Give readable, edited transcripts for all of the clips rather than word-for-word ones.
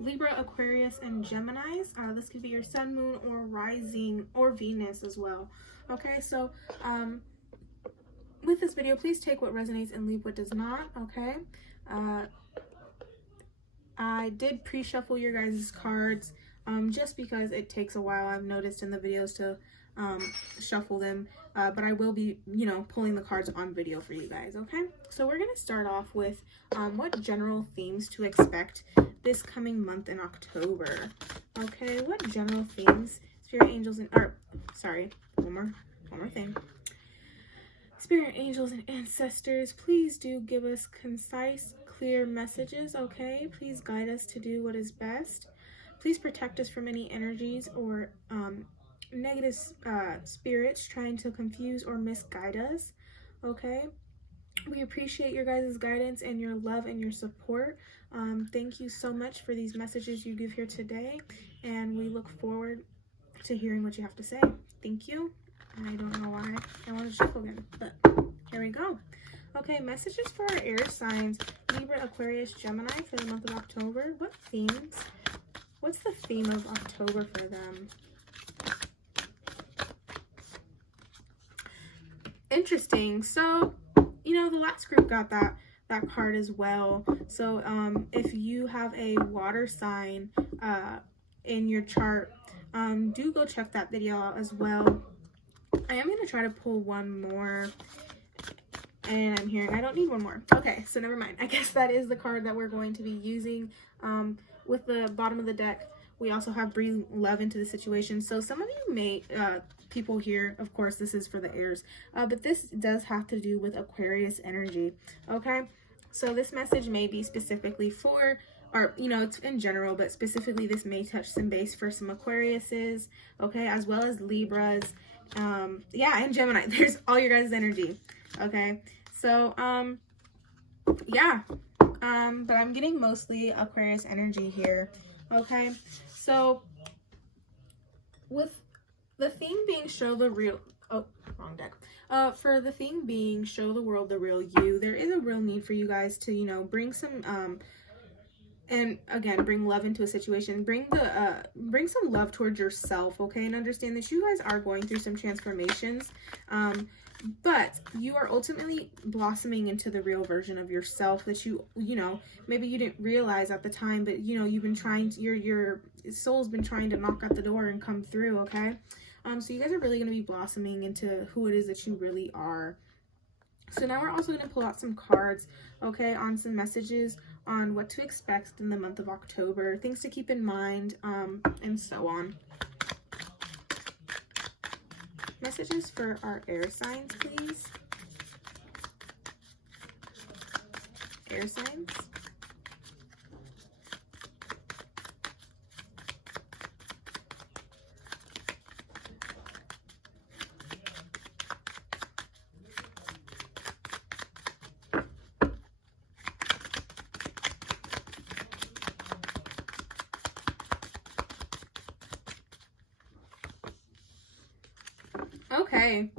Libra, Aquarius, and Geminis. This could be your sun, moon, or rising, or Venus as well. Okay, so with this video, please take what resonates and leave what does not. Okay, I did pre-shuffle your guys' cards just because it takes a while, I've noticed in the videos, to shuffle them, but I will be, pulling the cards on video for you guys. Okay, so we're going to start off with what general themes to expect this coming month in October. Okay, what general themes, spirit angels and, one more thing. Spirit angels and ancestors, please do give us concise, clear messages. Okay, please guide us to do what is best. Please protect us from any energies or negative spirits trying to confuse or misguide us. Okay, we appreciate your guys' guidance and your love and your support. Thank you so much for these messages you give here today, and we look forward to hearing what you have to say. Thank you. I don't know why I want to shuffle again, but here we go. Okay, messages for our air signs, Libra, Aquarius, Gemini, for the month of October. What themes? What's the theme of October for them? Interesting. So, the last group got that card as well. So, if you have a water sign in your chart, do go check that video out as well. I am going to try to pull one more, and I'm hearing I don't need one more. Okay, so never mind. I guess that is the card that we're going to be using. With the bottom of the deck, we also have bring love into the situation. So some of you may, people here, of course, this is for the airs, but this does have to do with Aquarius energy. Okay, so this message may be specifically for, or it's in general, but specifically this may touch some base for some Aquariuses, okay, as well as Libras, yeah, and Gemini. There's all your guys' energy. Okay, so yeah, but I'm getting mostly Aquarius energy here. Okay, so with the theme being show the real, oh, wrong deck. For the theme being show the world the real you, there is a real need for you guys to, bring some, and again, bring love into a situation, bring some love towards yourself, okay, and understand that you guys are going through some transformations, but you are ultimately blossoming into the real version of yourself that maybe you didn't realize at the time, but you've been trying to, your soul's been trying to knock at the door and come through. Okay, so you guys are really going to be blossoming into who it is that you really are. So now we're also going to pull out some cards, okay, on some messages on what to expect in the month of October, things to keep in mind, and so on. Messages for our air signs, please. Air signs. Okay,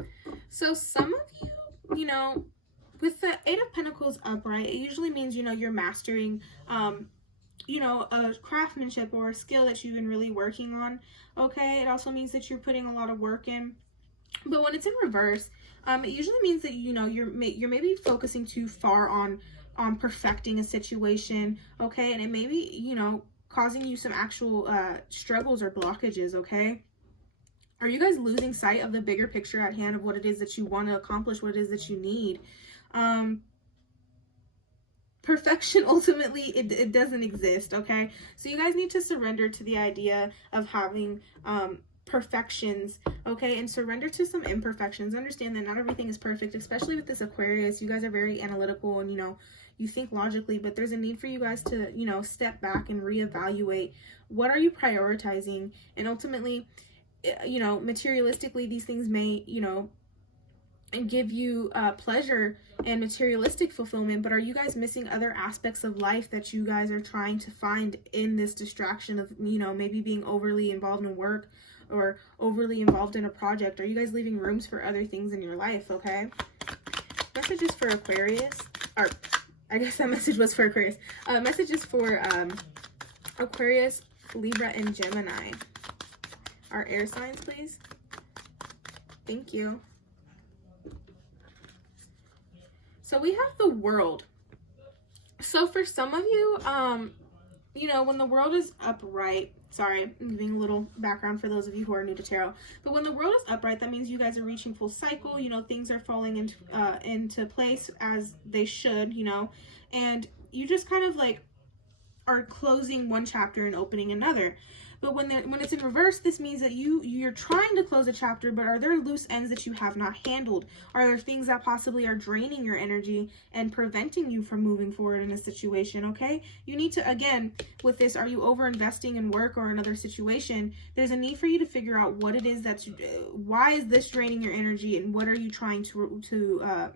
so some of you, with the Eight of Pentacles upright, it usually means, you're mastering, a craftsmanship or a skill that you've been really working on. Okay, it also means that you're putting a lot of work in. But when it's in reverse, it usually means that, you're maybe focusing too far on perfecting a situation. Okay, and it may be, causing you some actual struggles or blockages. Okay. Are you guys losing sight of the bigger picture at hand of what it is that you want to accomplish, what it is that you need? Perfection, ultimately, it doesn't exist, okay? So you guys need to surrender to the idea of having perfections, okay? And surrender to some imperfections. Understand that not everything is perfect, especially with this Aquarius. You guys are very analytical and, you think logically, but there's a need for you guys to, step back and reevaluate. What are you prioritizing? And ultimately, materialistically, these things may, and give you pleasure and materialistic fulfillment, but are you guys missing other aspects of life that you guys are trying to find in this distraction of, maybe being overly involved in work or overly involved in a project? Are you guys leaving rooms for other things in your life? Okay, messages for Aquarius, or I guess that message was for Aquarius. Messages for Aquarius, Libra, and Gemini. Our air signs, please. Thank you. So we have the World. So for some of you, you know, when the World is upright, sorry, I'm giving a little background for those of you who are new to tarot, but when the World is upright, that means you guys are reaching full cycle, you know, things are falling into place as they should, you know, and you just kind of like are closing one chapter and opening another. But when it's in reverse, this means that you're trying to close a chapter, but are there loose ends that you have not handled? Are there things that possibly are draining your energy and preventing you from moving forward in a situation, okay? You need to, again, with this, are you over investing in work or another situation? There's a need for you to figure out what it is that's, why is this draining your energy, and what are you trying to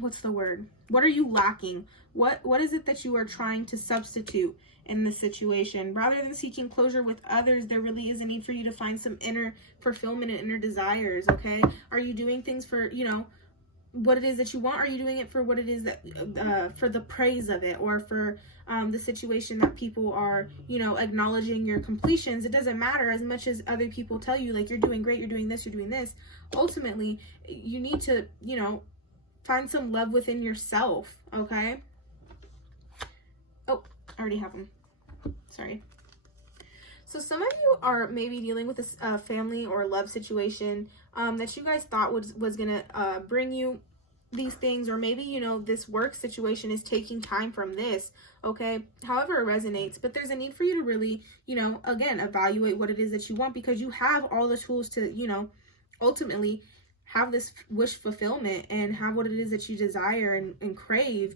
what's the word? What are you lacking? What is it that you are trying to substitute in this situation? Rather than seeking closure with others, there really is a need for you to find some inner fulfillment and inner desires, okay? Are you doing things for, you know, what it is that you want? Are you doing it for what it is that, for the praise of it, or for the situation that people are, you know, acknowledging your completions? It doesn't matter as much as other people tell you, like, you're doing great, you're doing this, you're doing this. Ultimately, you need to, you know, find some love within yourself, okay? Oh, I already have them. Sorry. So some of you are maybe dealing with a family or love situation that you guys thought was going to bring you these things, or maybe, you know, this work situation is taking time from this, okay? However it resonates, but there's a need for you to really, you know, again, evaluate what it is that you want, because you have all the tools to, you know, ultimately have this wish fulfillment and have what it is that you desire and crave.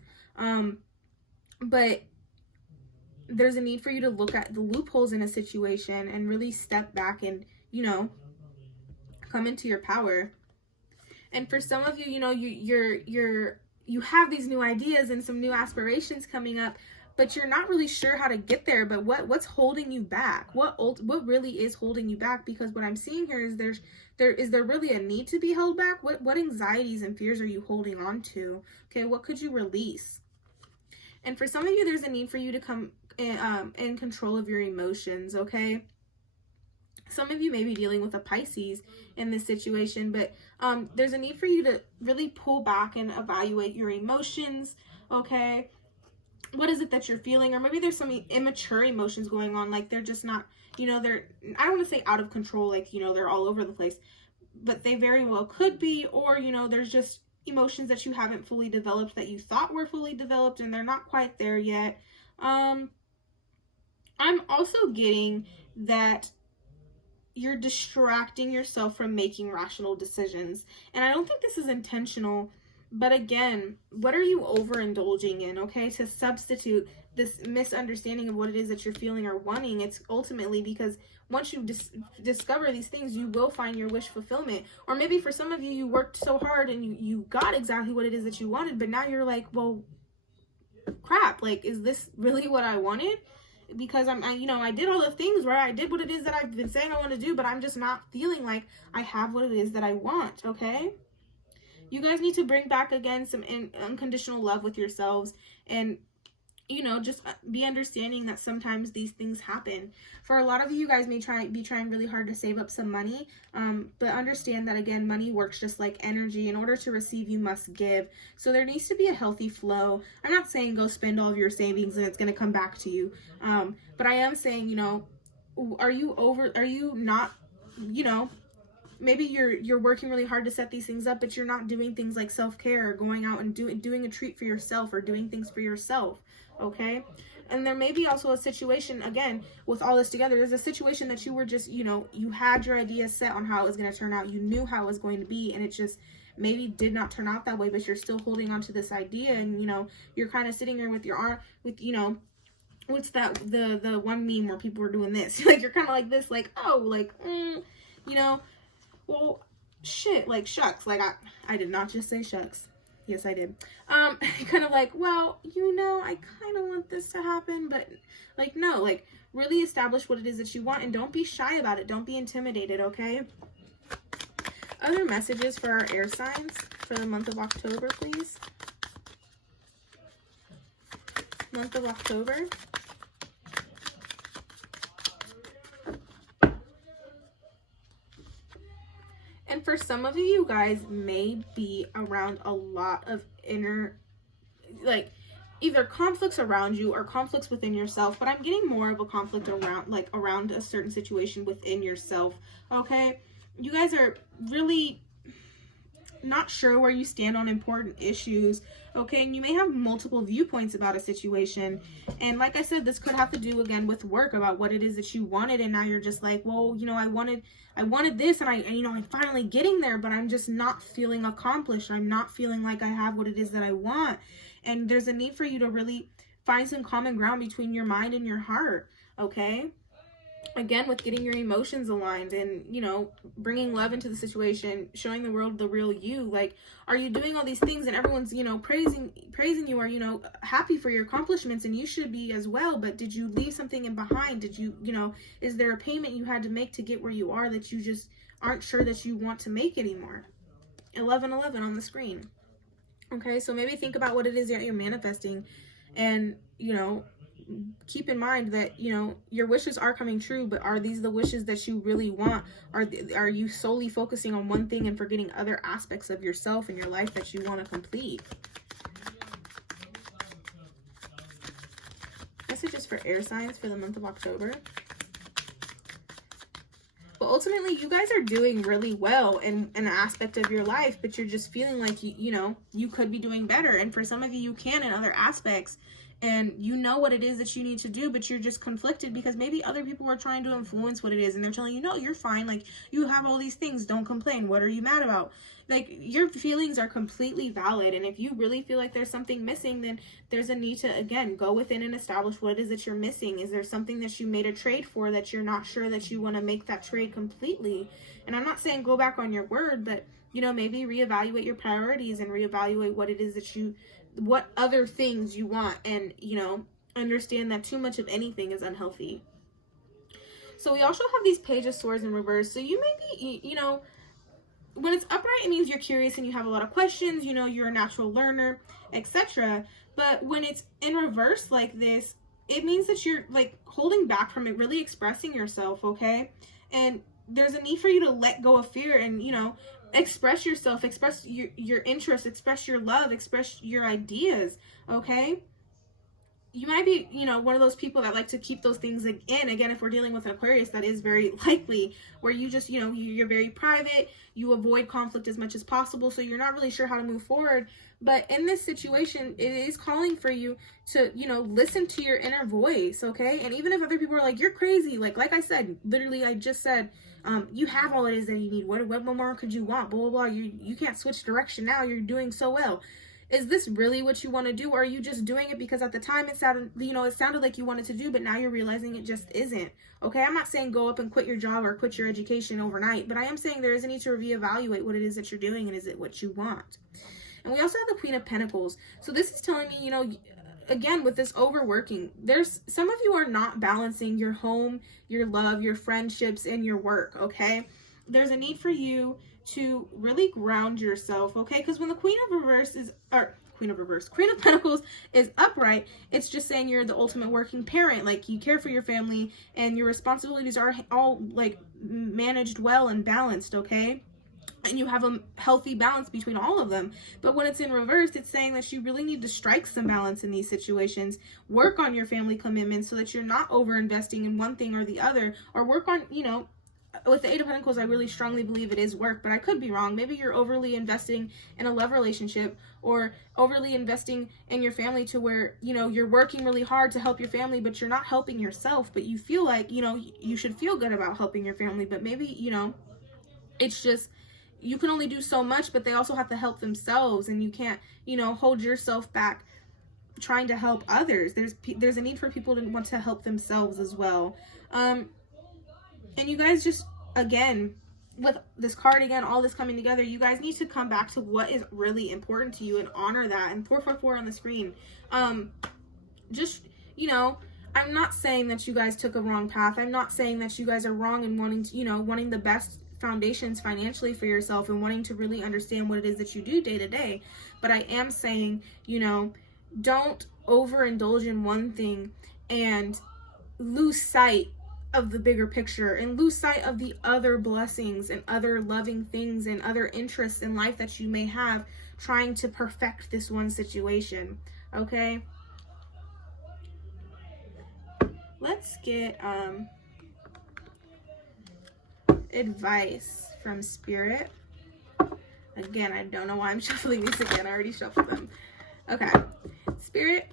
But there's a need for you to look at the loopholes in a situation and really step back and, you know, come into your power. And for some of you, you know, you have these new ideas and some new aspirations coming up, but you're not really sure how to get there. But what's holding you back? What really is holding you back? Because what I'm seeing here is is there really a need to be held back? What anxieties and fears are you holding on to? Okay, what could you release? And for some of you, there's a need for you to come in control of your emotions, okay? Some of you may be dealing with a Pisces in this situation, but there's a need for you to really pull back and evaluate your emotions, okay? What is it that you're feeling? Or maybe there's some immature emotions going on, like they're just not, you know, I don't want to say out of control, like, you know, they're all over the place, but they very well could be. Or, you know, there's just emotions that you haven't fully developed that you thought were fully developed and they're not quite there yet. I'm also getting that you're distracting yourself from making rational decisions. And I don't think this is intentional, but again, what are you overindulging in, okay? To substitute this misunderstanding of what it is that you're feeling or wanting. It's ultimately because once you discover these things, you will find your wish fulfillment. Or maybe for some of you, you worked so hard and you got exactly what it is that you wanted, but now you're like, well, crap, like, is this really what I wanted? Because you know, I did all the things, right? I did what it is that I've been saying I want to do, but I'm just not feeling like I have what it is that I want, okay? You guys need to bring back, again, some unconditional love with yourselves, and, you know, just be understanding that sometimes these things happen. For a lot of you guys may be trying really hard to save up some money, but understand that, again, money works just like energy. In order to receive, you must give. So there needs to be a healthy flow. I'm not saying go spend all of your savings and it's going to come back to you, but I am saying, you know, are you not, you know, maybe you're working really hard to set these things up, but you're not doing things like self-care, or going out and doing a treat for yourself, or doing things for yourself, okay? And there may be also a situation, again, with all this together, there's a situation that you were just, you know, you had your idea set on how it was going to turn out. You knew how it was going to be, and it just maybe did not turn out that way, but you're still holding on to this idea, and, you know, you're kind of sitting here with your arm, with, you know, what's that, the one meme where people were doing this, like, you're kind of like this, like, oh, like, you know, well, shit, like, shucks, like, I did not just say shucks. Yes, I did. Kind of like, well, you know, I kind of want this to happen, but, like, no, like, really establish what it is that you want, and don't be shy about it. Don't be intimidated, okay? Other messages for our air signs for the month of October, please. month of October. And for some of you guys may be around a lot of inner, like, either conflicts around you or conflicts within yourself, but I'm getting more of a conflict around, like, around a certain situation within yourself, okay? You guys are really not sure where you stand on important issues, okay? And you may have multiple viewpoints about a situation. And like I said, this could have to do again with work, about what it is that you wanted, and now you're just like, well, you know, I wanted this, and you know, I'm finally getting there, but I'm just not feeling accomplished. I'm not feeling like I have what it is that I want. And there's a need for you to really find some common ground between your mind and your heart, okay? Again, with getting your emotions aligned and, you know, bringing love into the situation, showing the world the real you. Like, are you doing all these things and everyone's, you know, praising you, or, you know, happy for your accomplishments, and you should be as well, but did you leave something in behind? Did you, you know, is there a payment you had to make to get where you are that you just aren't sure that you want to make anymore? 1111 on the screen. Okay, so maybe think about what it is that you're manifesting, and, you know, keep in mind that, you know, your wishes are coming true, but are these the wishes that you really want? Are you solely focusing on one thing and forgetting other aspects of yourself and your life that you want to complete? Messages for air signs for the month of October. But ultimately, you guys are doing really well in an aspect of your life, but you're just feeling like, you know, you could be doing better. And for some of you, you can in other aspects. And you know what it is that you need to do, but you're just conflicted because maybe other people are trying to influence what it is, and they're telling you, no, you're fine. Like, you have all these things. Don't complain. What are you mad about? Like, your feelings are completely valid. And if you really feel like there's something missing, then there's a need to, again, go within and establish what it is that you're missing. Is there something that you made a trade for that you're not sure that you want to make that trade completely? And I'm not saying go back on your word, but, you know, maybe reevaluate your priorities and reevaluate what it is that what other things you want, and, you know, understand that too much of anything is unhealthy. So we also have these Page of Swords in reverse. So you may be, you know, when it's upright, it means you're curious and you have a lot of questions, you know, you're a natural learner, etc. But when it's in reverse like this, it means that you're, like, holding back from it, really expressing yourself, okay? And there's a need for you to let go of fear and, you know, express yourself, express your interest, express your love, express your ideas, okay? You might be, you know, one of those people that like to keep those things in. Again, if we're dealing with an Aquarius, that is very likely, where you just, you know, you're very private, you avoid conflict as much as possible, so you're not really sure how to move forward. But in this situation, it is calling for you to, you know, listen to your inner voice, okay? And even if other people are like, you're crazy, like I said, literally, I just said, you have all it is that you need. What more could you want? Blah, blah, blah. You can't switch direction now. You're doing so well. Is this really what you want to do? Or are you just doing it because at the time it sounded, you know, it sounded like you wanted to do, but now you're realizing it just isn't? Okay, I'm not saying go up and quit your job or quit your education overnight, but I am saying there is a need to reevaluate what it is that you're doing, and is it what you want? And we also have the Queen of Pentacles. So this is telling me, you know, again, with this overworking, there's some of you are not balancing your home, your love, your friendships, and your work, okay? There's a need for you to really ground yourself, okay? Because when the Queen of Pentacles is upright, it's just saying you're the ultimate working parent. Like, you care for your family and your responsibilities are all, like, managed well and balanced, okay? And you have a healthy balance between all of them. But when it's in reverse, it's saying that you really need to strike some balance in these situations. Work on your family commitments so that you're not over investing in one thing or the other, or work on, you know, with the Eight of Pentacles, I really strongly believe it is work, but I could be wrong. Maybe you're overly investing in a love relationship, or overly investing in your family to where, you know, you're working really hard to help your family, but you're not helping yourself. But you feel like, you know, you should feel good about helping your family, but maybe, you know, it's just, you can only do so much, but they also have to help themselves, and you can't, you know, hold yourself back trying to help others. There's a need for people to want to help themselves as well. And you guys just, again, with this card, again, all this coming together, you guys need to come back to what is really important to you and honor that. And 444 on the screen. Just, you know, I'm not saying that you guys took a wrong path. I'm not saying that you guys are wrong in wanting to, you know, wanting the best foundations financially for yourself and wanting to really understand what it is that you do day to day. But I am saying, you know, don't overindulge in one thing and lose sight of the bigger picture and lose sight of the other blessings and other loving things and other interests in life that you may have, trying to perfect this one situation. Okay, let's get advice from Spirit. Again, I don't know why I'm shuffling these again. I already shuffled them. Okay, Spirit,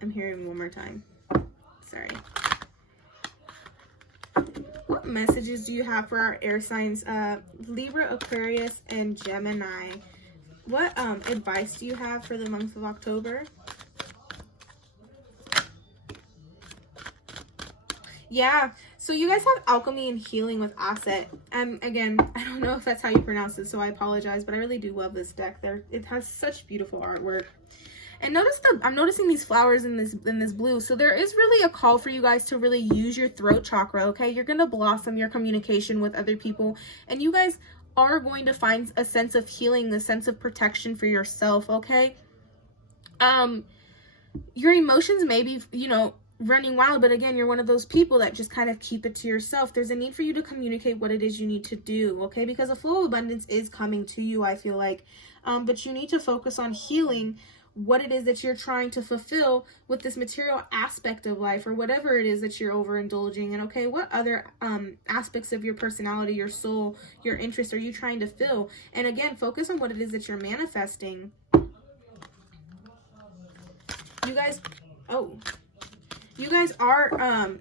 I'm hearing one more time. Sorry. What messages do you have for our air signs, Libra, Aquarius, and Gemini? What advice do you have for the month of October? Yeah, so you guys have alchemy and healing with Asset. Again, I don't know if that's how you pronounce it, so I apologize, but I really do love this deck. It has such beautiful artwork. And I'm noticing these flowers in this blue. So there is really a call for you guys to really use your throat chakra, okay? You're going to blossom your communication with other people, and you guys are going to find a sense of healing, a sense of protection for yourself, okay? Your emotions may be, running wild, but again, you're one of those people that just kind of keep it to yourself. There's a need for you to communicate what it is you need to do, okay? Because a flow of abundance is coming to you, I feel like. But you need to focus on healing what it is that you're trying to fulfill with this material aspect of life, or whatever it is that you're overindulging in, okay? What other aspects of your personality, your soul, your interest are you trying to fill? And again, focus on what it is that you're manifesting. You guys are,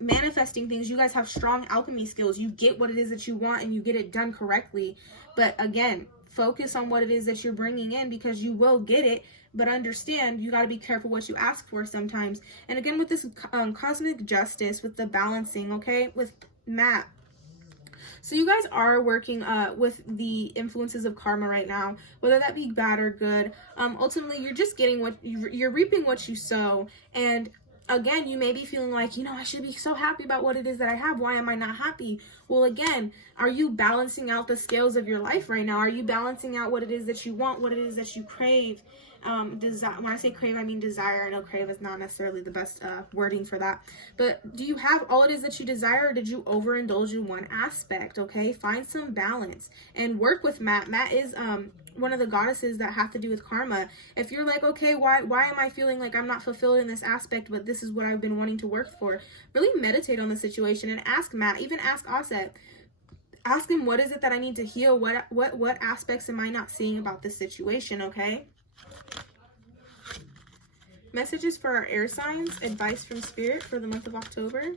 manifesting things. You guys have strong alchemy skills. You get what it is that you want and you get it done correctly. But again, focus on what it is that you're bringing in, because you will get it. But understand, you got to be careful what you ask for sometimes. And again, with this cosmic justice, with the balancing, okay, with Matt. So you guys are working with the influences of karma right now, whether that be bad or good. Ultimately, you're just getting what you're reaping what you sow. And again, you may be feeling like, I should be so happy about what it is that I have. Why am I not happy? Well, again, are you balancing out the scales of your life right now? Are you balancing out what it is that you want, what it is that you crave? When I say crave, I mean desire. I know crave is not necessarily the best wording for that. But do you have all it is that you desire, or did you overindulge in one aspect? Okay, find some balance and work with Matt. Matt is one of the goddesses that have to do with karma. If you're like, okay, why am I feeling like I'm not fulfilled in this aspect, but this is what I've been wanting to work for? Really meditate on the situation and ask Matt, even ask Asset. Ask him, what is it that I need to heal? What aspects am I not seeing about this situation, okay? Messages for our air signs, advice from Spirit for the month of October.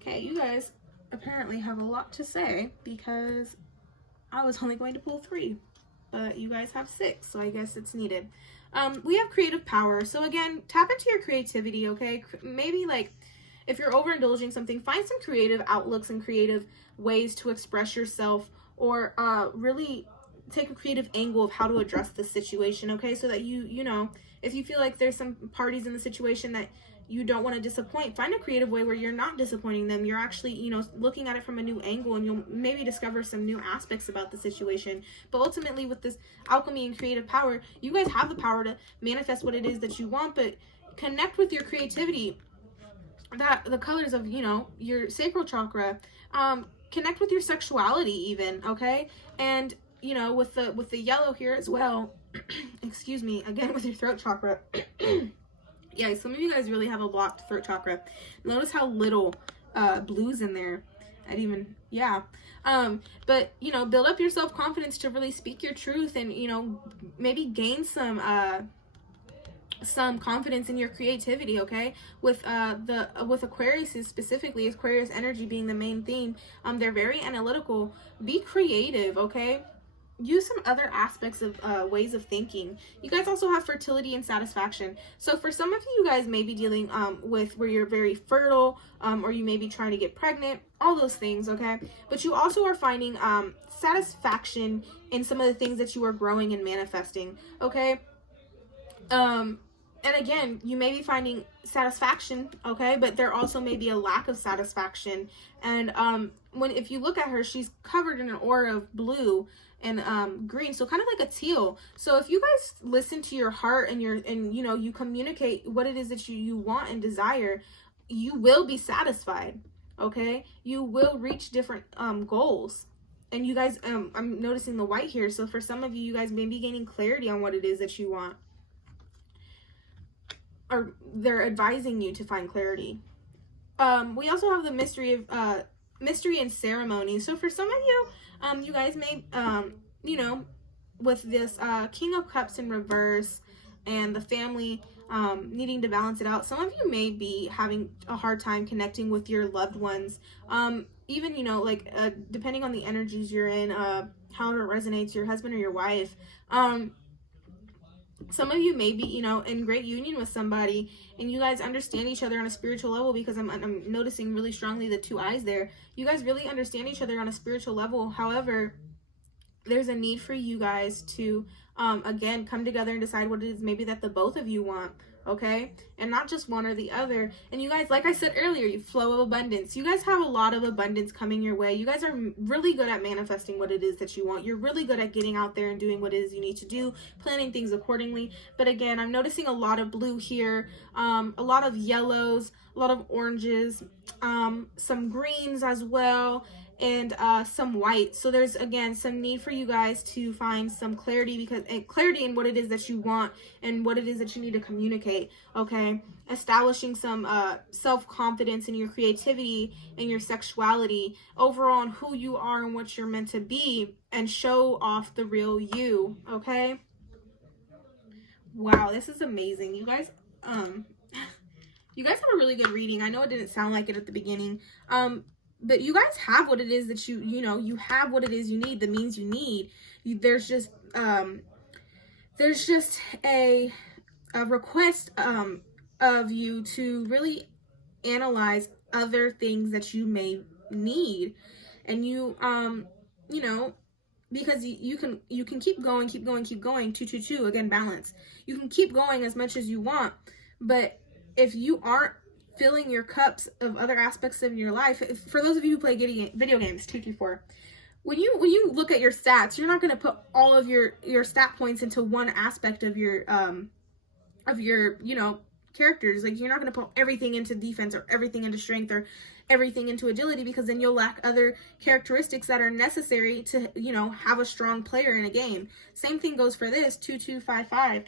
Okay, you guys apparently have a lot to say, because I was only going to pull 3, but you guys have 6, so I guess it's needed. We have creative power. So again, tap into your creativity, okay? Maybe like if you're overindulging something, find some creative outlooks and creative ways to express yourself, or really take a creative angle of how to address the situation, okay? So that if you feel like there's some parties in the situation that you don't want to disappoint, find a creative way where you're not disappointing them. You're actually, looking at it from a new angle, and you'll maybe discover some new aspects about the situation. But ultimately, with this alchemy and creative power, you guys have the power to manifest what it is that you want, but connect with your creativity. That the colors of, your sacral chakra, connect with your sexuality even, okay? And, with the yellow here as well, excuse me, again, with your throat chakra. Yeah, some of you guys really have a blocked throat chakra. Notice how little blue's in there. But build up your self-confidence to really speak your truth, and maybe gain some confidence in your creativity, okay? With Aquarius specifically, Aquarius energy being the main theme, they're very analytical. Be creative, okay? Use some other aspects of ways of thinking. You guys also have fertility and satisfaction. So for some of you guys may be dealing with where you're very fertile, or you may be trying to get pregnant, all those things, okay? But you also are finding satisfaction in some of the things that you are growing and manifesting, okay? and again, you may be finding satisfaction, okay, but there also may be a lack of satisfaction. And if you look at her, she's covered in an aura of blue and green, so kind of like a teal. So if you guys listen to your heart and you communicate what it is that you want and desire, you will be satisfied, okay? You will reach different goals. And you guys, I'm noticing the white here, so for some of you, you guys may be gaining clarity on what it is that you want, or they're advising you to find clarity. We also have the mystery and ceremony. So for some of you, you guys may, with this King of Cups in reverse and the family needing to balance it out, some of you may be having a hard time connecting with your loved ones. Even, depending on the energies you're in, however it resonates, your husband or your wife. Some of you may be, in great union with somebody, and you guys understand each other on a spiritual level, because I'm noticing really strongly the two eyes there. You guys really understand each other on a spiritual level. However, there's a need for you guys to, again, come together and decide what it is maybe that the both of you want, okay? And not just one or the other. And you guys, like I said earlier, you flow of abundance. You guys have a lot of abundance coming your way. You guys are really good at manifesting what it is that you want. You're really good at getting out there and doing what it is you need to do, planning things accordingly. But again, I'm noticing a lot of blue here, a lot of yellows, a lot of oranges, some greens as well, and some white. So there's, again, some need for you guys to find some clarity, clarity in what it is that you want and what it is that you need to communicate, okay? Establishing some self-confidence in your creativity and your sexuality, overall on who you are and what you're meant to be, and show off the real you, okay? Wow, this is amazing. You guys, you guys had a really good reading. I know it didn't sound like it at the beginning, but you guys have what it is that you have what it is you need, the means you need. There's just a request of you to really analyze other things that you may need, and because you can keep going, 222, again, balance. You can keep going as much as you want, but if you aren't filling your cups of other aspects of your life, for those of you who play video games, 224, when you look at your stats, you're not going to put all of your stat points into one aspect of your characters. Like, you're not going to put everything into defense or everything into strength or everything into agility, because then you'll lack other characteristics that are necessary to have a strong player in a game. Same thing goes for this 2255.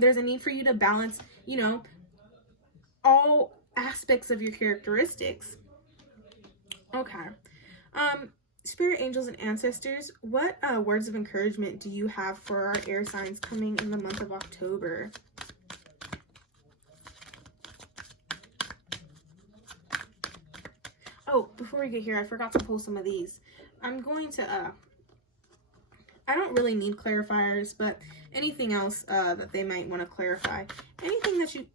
There's a need for you to balance all aspects of your characteristics. Okay. Spirit angels and ancestors, what words of encouragement do you have for our air signs coming in the month of October? Oh, before we get here, I forgot to pull some of these. I'm going to I don't really need clarifiers, but anything else that they might want to clarify, anything that you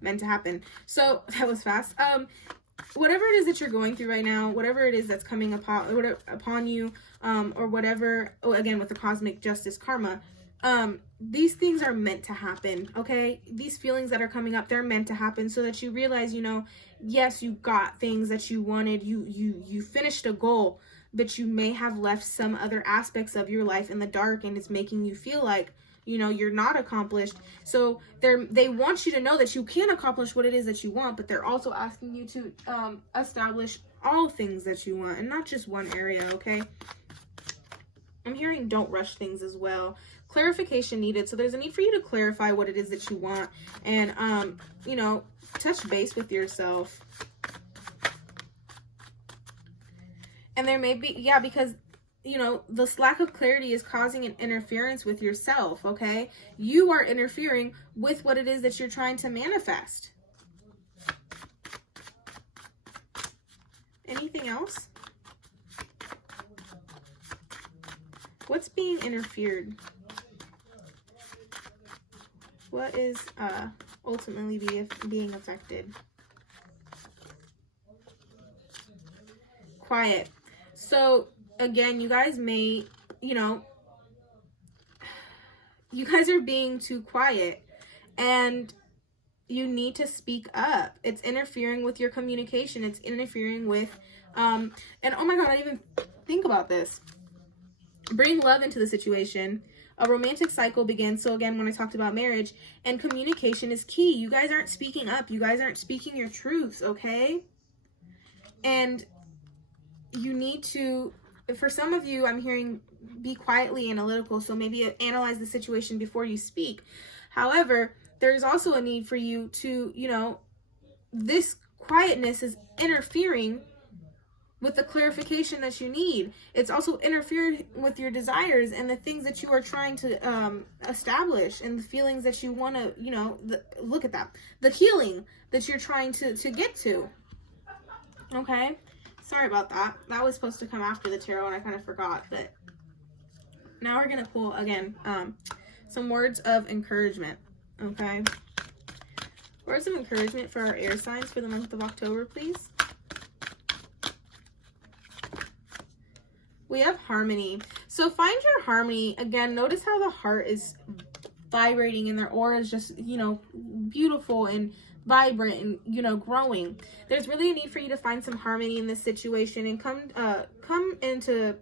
meant to happen. So that was fast. Whatever it is that you're going through right now, whatever it is that's coming upon you, or whatever, again, with the cosmic justice karma, these things are meant to happen, okay? These feelings that are coming up, they're meant to happen, so that you realize, yes, you got things that you wanted, you finished a goal, but you may have left some other aspects of your life in the dark, and it's making you feel like you're not accomplished. So they want you to know that you can accomplish what it is that you want, but they're also asking you to establish all things that you want and not just one area, okay? I'm hearing don't rush things as well. Clarification needed. So there's a need for you to clarify what it is that you want, and touch base with yourself. And there may be, because this lack of clarity is causing an interference with yourself, okay? You are interfering with what it is that you're trying to manifest. Anything else? What's being interfered? What is ultimately being affected? Quiet. So again, you guys may, you guys are being too quiet, and you need to speak up. It's interfering with your communication. It's interfering with, and oh my God, I didn't even think about this. Bring love into the situation. A romantic cycle begins. So again, when I talked about marriage, and communication is key. You guys aren't speaking up. You guys aren't speaking your truths, okay? And you need to, for some of you, I'm hearing be quietly analytical. So maybe analyze the situation before you speak. However, there's also a need for you to, you know, this quietness is interfering with the clarification that you need. It's also interfering with your desires and the things that you are trying to establish, and the feelings that you want to, you know, look at that. The healing that you're trying to get to. Okay? Sorry about that. That was supposed to come after the tarot and I kind of forgot. But now we're going to pull, again, some words of encouragement. Okay? Words of encouragement for our air signs for the month of October, please. We have harmony. So find your harmony. Again, notice how the heart is vibrating and their aura is just, you know, beautiful and vibrant and, you know, growing. There's really a need for you to find some harmony in this situation and come into,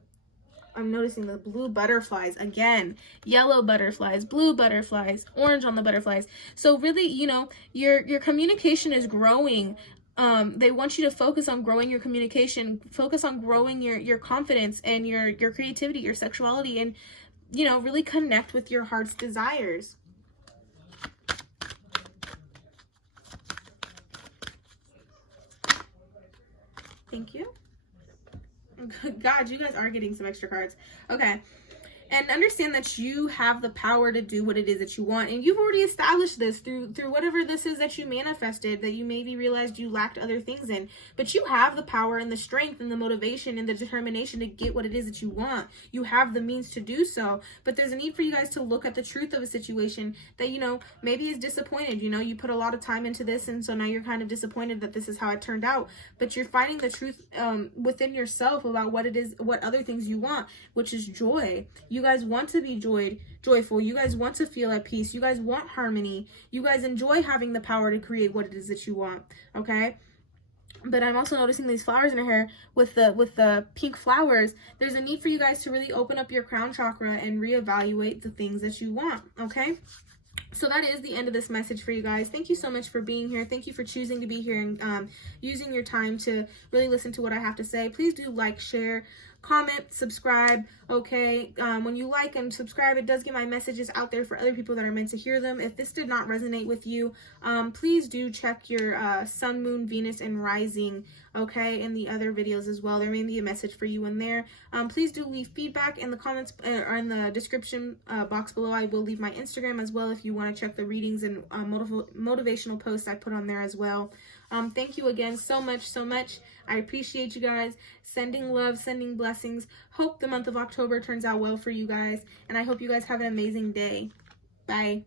I'm noticing the blue butterflies again, yellow butterflies, blue butterflies, orange on the butterflies. So really, you know, your communication is growing. They want you to focus on growing your communication, focus on growing your confidence and your creativity, your sexuality, and, you know, really connect with your heart's desires. Thank you. God, you guys are getting some extra cards. Okay. And understand that you have the power to do what it is that you want. And you've already established this through whatever this is that you manifested, that you maybe realized you lacked other things in. But you have the power and the strength and the motivation and the determination to get what it is that you want. You have the means to do so. But there's a need for you guys to look at the truth of a situation that, you know, maybe is disappointed. You know, you put a lot of time into this, and so now you're kind of disappointed that this is how it turned out. But you're finding the truth within yourself about what it is, what other things you want, which is joy. You guys want to be joyful. You guys want to feel at peace. You guys want harmony. You guys enjoy having the power to create what it is that you want. Okay? But I'm also noticing these flowers in her hair with the pink flowers. There's a need for you guys to really open up your crown chakra and reevaluate the things that you want. Okay? So that is the end of this message for you guys. Thank you so much for being here. Thank you for choosing to be here and using your time to really listen to what I have to say. Please do like, share, comment, subscribe. Okay, when you like and subscribe, it does get my messages out there for other people that are meant to hear them. If this did not resonate with you, please do check your sun, moon, Venus, and rising, okay, in the other videos as well. There may be a message for you in there. Please do leave feedback in the comments or in the description box below. I will leave my Instagram as well if you want to check the readings and motivational posts I put on there as well. Thank you again so much. I appreciate you guys. Sending love, sending blessings. Hope the month of October turns out well for you guys. And I hope you guys have an amazing day. Bye.